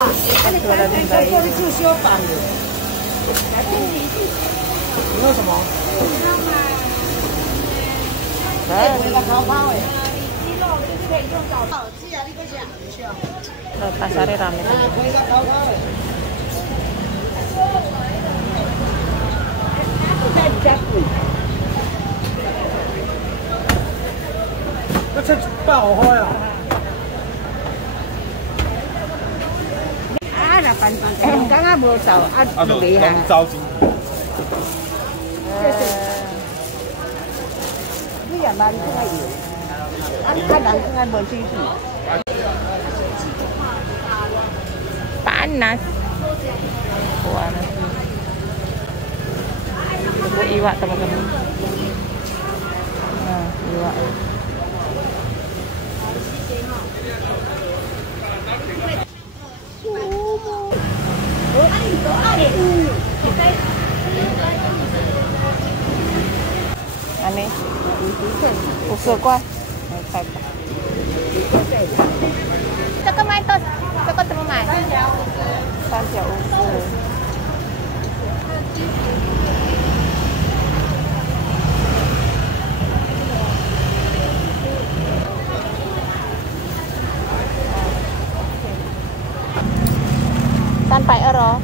jualan yang baik. Ini什么？ Pasarnya rame.这爆开啊！ là phần cá ngáp bồ sầu ăn bị hả? Rau金。 Bây giờ bán cái này nhiều. Ăn đắng cái bồn chi gì? Panas. Wah, itu iwak teman-teman. Nah, iwak. Aneh. Usul kuat. Cakap main tos. Cakap terus main. Saja usul. Sampai euro.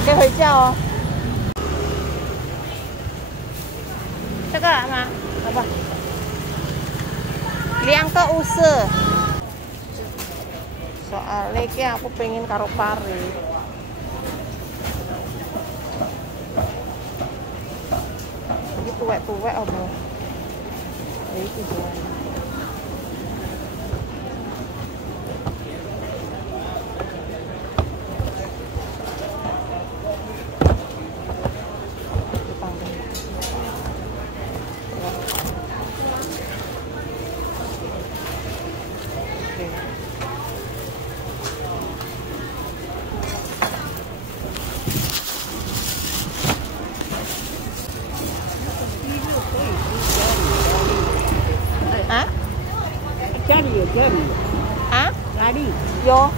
Oke, hijau. Cakap mah. Apa? Liang ke use. Soalnya ki aku pengen karo pari. Iki tuwek-tuwek apa? Iki jual. Hah? Cari. Hah? Lari. Yo.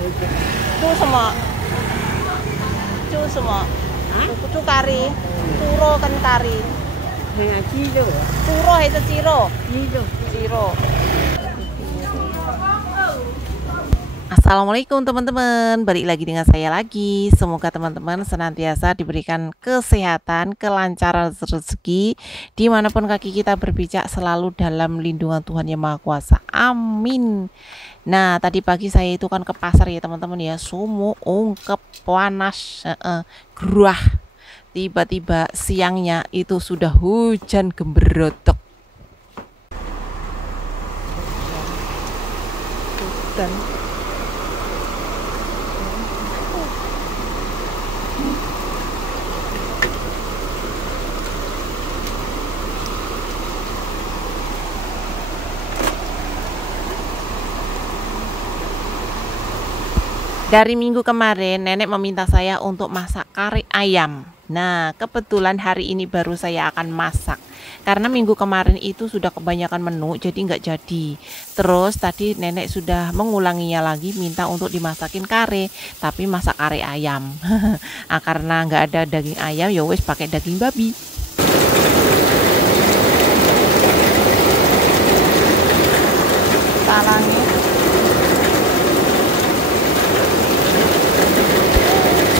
Itu semua. Itu semua. Hah? Itu kari. Turo kan kari. Hanya ciro. Turo itu ciro. Ciro. Ciro. Assalamualaikum teman-teman, balik lagi dengan saya lagi. Semoga teman-teman senantiasa diberikan kesehatan, kelancaran rezeki, dimanapun kaki kita berpijak selalu dalam lindungan Tuhan Yang Maha Kuasa. Amin. Nah, tadi pagi saya itu kan ke pasar ya teman-teman ya, sumu ungkep panas, gerah. Tiba-tiba siangnya itu sudah hujan gemberotok. Dan dari minggu kemarin nenek meminta saya untuk masak kari ayam. Nah, kebetulan hari ini baru saya akan masak. Karena minggu kemarin itu sudah kebanyakan menu, jadi nggak jadi. Terus tadi nenek sudah mengulanginya lagi, minta untuk dimasakin kare, tapi masak kare ayam. Karena nggak ada daging ayam, ya wes pakai daging babi. Salangnya.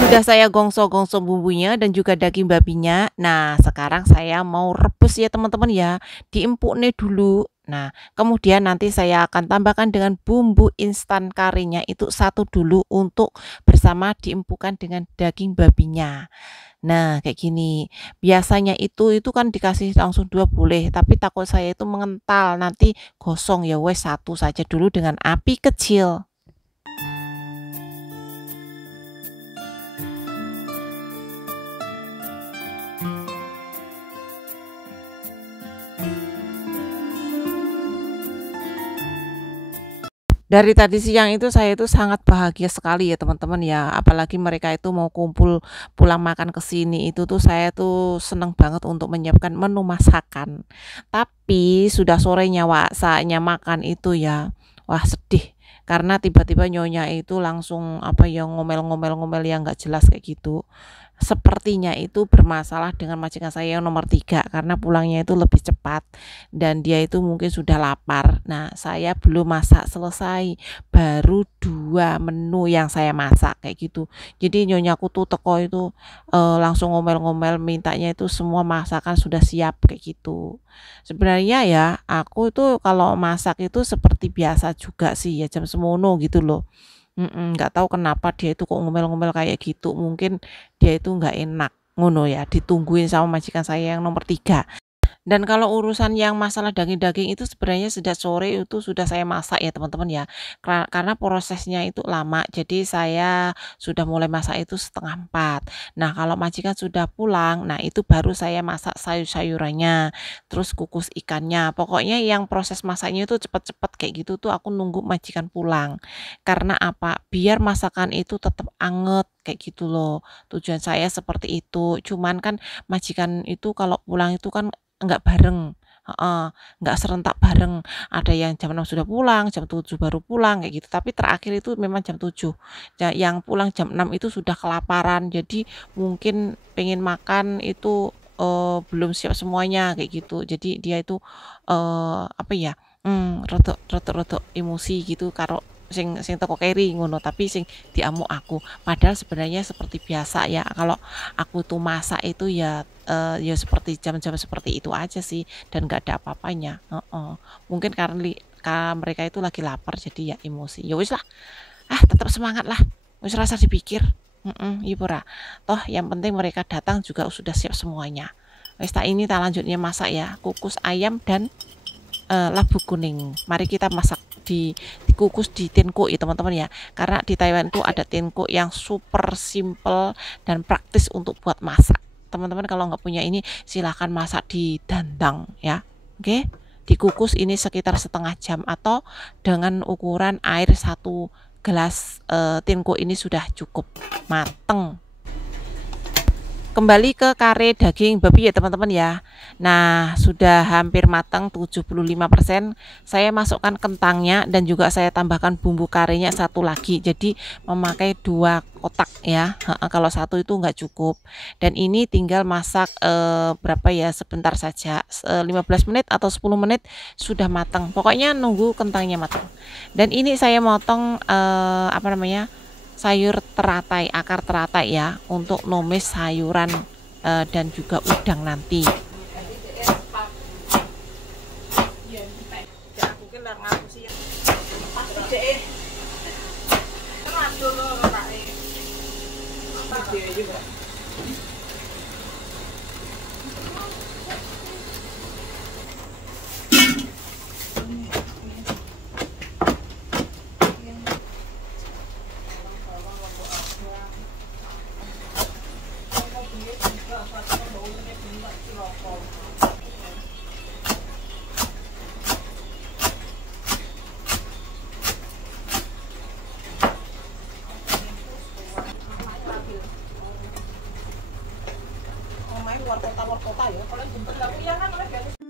Sudah saya gongso-gongso bumbunya dan juga daging babinya. Nah, sekarang saya mau rebus ya teman-teman ya. Diempuknya dulu. Nah, kemudian nanti saya akan tambahkan dengan bumbu instan karinya itu satu dulu untuk bersama diempukkan dengan daging babinya. Nah, kayak gini. Biasanya itu kan dikasih langsung 2 boleh, tapi takut saya itu mengental, nanti gosong ya wes satu saja dulu dengan api kecil. Dari tadi siang itu saya itu sangat bahagia sekali ya teman-teman ya, apalagi mereka itu mau kumpul pulang makan ke sini itu tuh saya tuh seneng banget untuk menyiapkan menu masakan. Tapi sudah sorenya Wak, saatnya makan itu ya, wah sedih. Karena tiba-tiba nyonya itu langsung apa ya ngomel-ngomel-ngomel yang nggak jelas kayak gitu. Sepertinya itu bermasalah dengan majikan saya yang nomor 3 karena pulangnya itu lebih cepat dan dia itu mungkin sudah lapar. Nah, saya belum masak selesai, baru 2 menu yang saya masak kayak gitu. Jadi nyonyaku tuh teko itu langsung ngomel-ngomel mintanya itu semua masakan sudah siap kayak gitu. Sebenarnya ya, aku itu kalau masak itu seperti biasa juga sih ya jam semono gitu loh. Nggak tahu kenapa dia itu kok ngomel-ngomel kayak gitu, mungkin dia itu nggak enak, ngono ya, ditungguin sama majikan saya yang nomor 3. Dan kalau urusan yang masalah daging-daging itu sebenarnya sejak sore itu sudah saya masak ya teman-teman ya. Karena prosesnya itu lama, jadi saya sudah mulai masak itu setengah 4. Nah kalau majikan sudah pulang, nah itu baru saya masak sayur-sayurannya, terus kukus ikannya. Pokoknya yang proses masaknya itu cepet-cepet kayak gitu tuh aku nunggu majikan pulang. Karena apa? Biar masakan itu tetap anget kayak gitu loh. Tujuan saya seperti itu. Cuman kan majikan itu kalau pulang itu kan enggak bareng, heeh, enggak serentak bareng. Ada yang jam 6 sudah pulang, jam 7 baru pulang kayak gitu. Tapi terakhir itu memang jam 7. Yang pulang jam 6 itu sudah kelaparan. Jadi mungkin pengen makan itu belum siap semuanya kayak gitu. Jadi dia itu apa ya? Rodok emosi gitu karo sing teko keri ngono, tapi sing diamuk aku. Padahal sebenarnya seperti biasa ya, kalau aku tuh masak itu ya ya seperti jam-jam seperti itu aja sih dan nggak ada apa-apanya, heeh. Mungkin karena mereka itu lagi lapar jadi ya emosi. Ya wis lah, tetap semangat lah, wis rasa dipikir, iya ora. Toh yang penting mereka datang juga sudah siap semuanya. Wis ini tak lanjutnya masak ya, kukus ayam dan labu kuning. Mari kita masak dikukus di tinku ya teman-teman ya. Karena di Taiwan itu ada tinku yang super simple dan praktis untuk buat masak. Teman-teman kalau nggak punya ini silahkan masak di dandang ya. Oke. Dikukus ini sekitar setengah jam atau dengan ukuran air 1 gelas tinku ini sudah cukup mateng. Kembali ke kare daging babi ya teman-teman ya. Nah sudah hampir matang 75%. Saya masukkan kentangnya dan juga saya tambahkan bumbu karenya 1 lagi. Jadi memakai 2 kotak ya. Kalau 1 itu nggak cukup. Dan ini tinggal masak berapa ya, sebentar saja, 15 menit atau 10 menit sudah matang. Pokoknya nunggu kentangnya matang. Dan ini saya motong apa namanya, sayur teratai, akar teratai ya, untuk numis sayuran dan juga udang nanti. Luar kota ya, kalau jemput nggak punya kan oleh garis.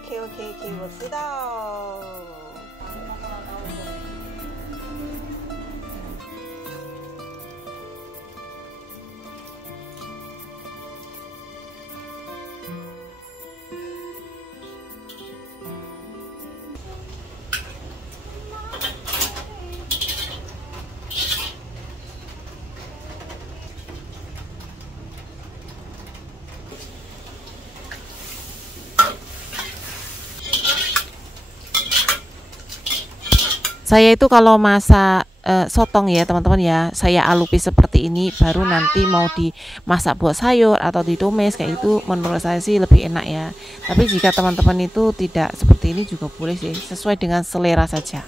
OK， 我知道。Saya itu kalau masak sotong ya teman-teman ya, saya alupi seperti ini, baru nanti mau dimasak buat sayur atau ditumis kayak itu menurut saya sih lebih enak ya. Tapi jika teman-teman itu tidak seperti ini juga boleh sih, sesuai dengan selera saja.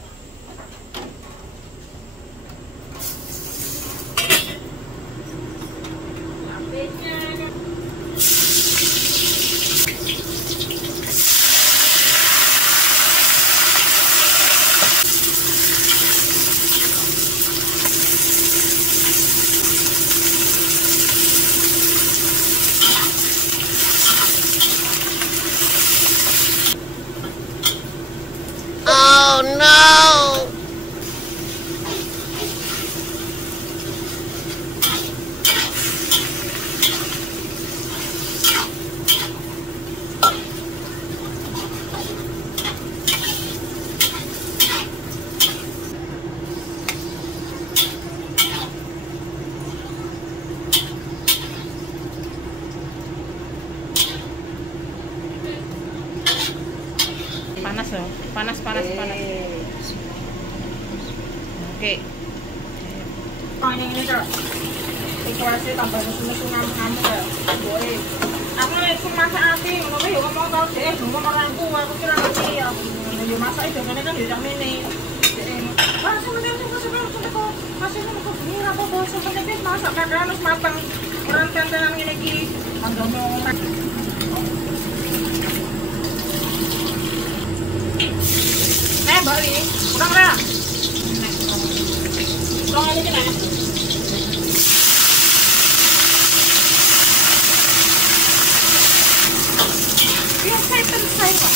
Panas loh, panas. Oke. Yang ini kak, situasi tambah musim ngamuk ya, boleh. Aku nih cuma masak api, ngono ya ngomong tau deh, ngomong orangku, aku kira ngerti ya. Yo masak itu kan di ini. Ah, sebenarnya masih kok ini apa bos sebenarnya masak kakak harus matang. Orang tentenan ini ki, anda mau balik, kurang lah. Kurang ini kena. Iya, saya pensai lah.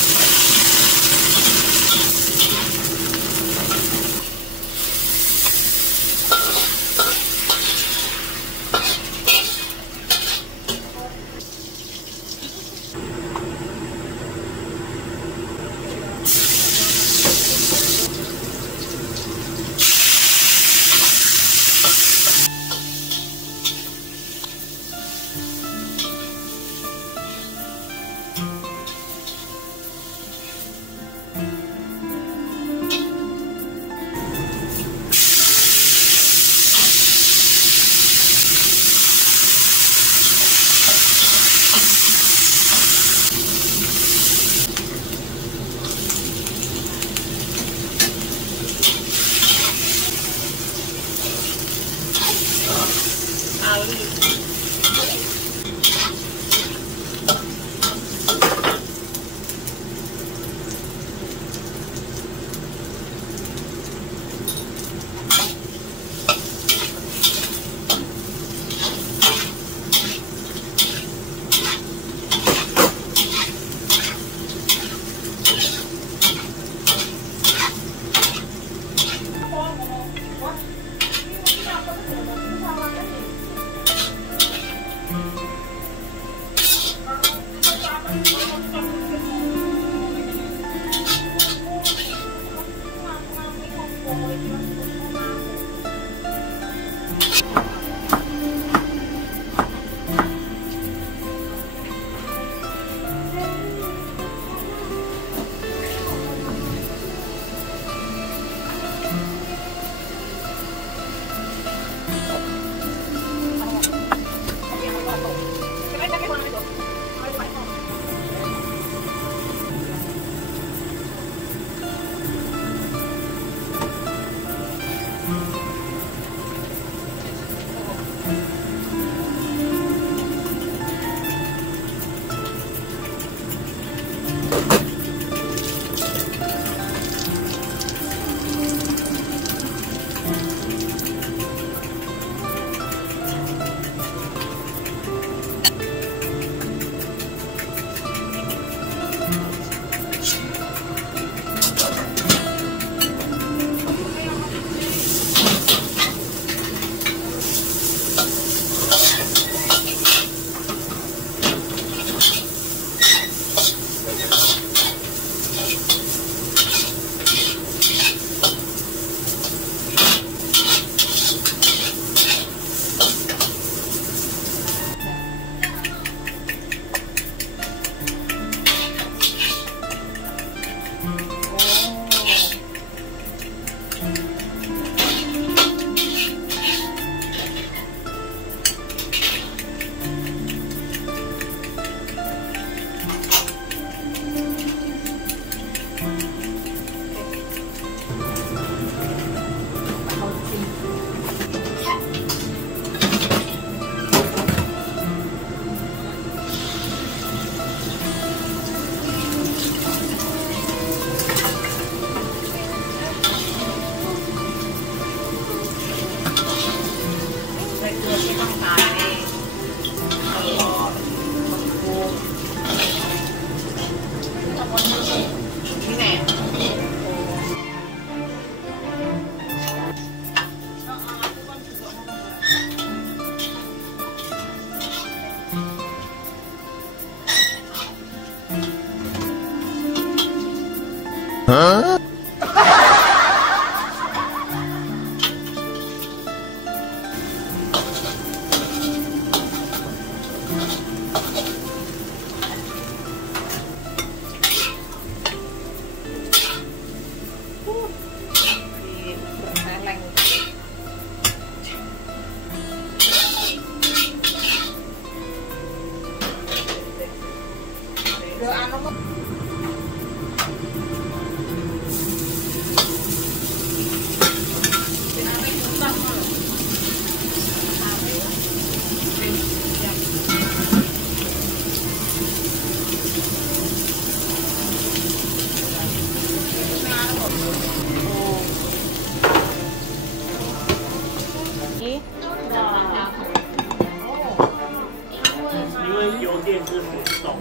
因为邮电是手动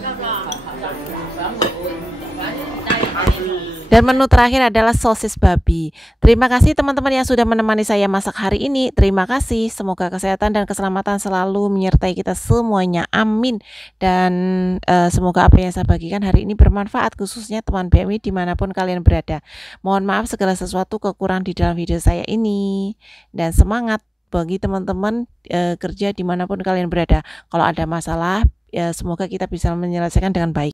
，Dan menu terakhir adalah sosis babi. Terima kasih teman-teman yang sudah menemani saya masak hari ini. Terima kasih. Semoga kesehatan dan keselamatan selalu menyertai kita semuanya. Amin. Dan semoga apa yang saya bagikan hari ini bermanfaat, khususnya teman BMI dimanapun kalian berada. Mohon maaf segala sesuatu kekurangan di dalam video saya ini. Dan semangat bagi teman-teman kerja dimanapun kalian berada. Kalau ada masalah, semoga kita bisa menyelesaikan dengan baik.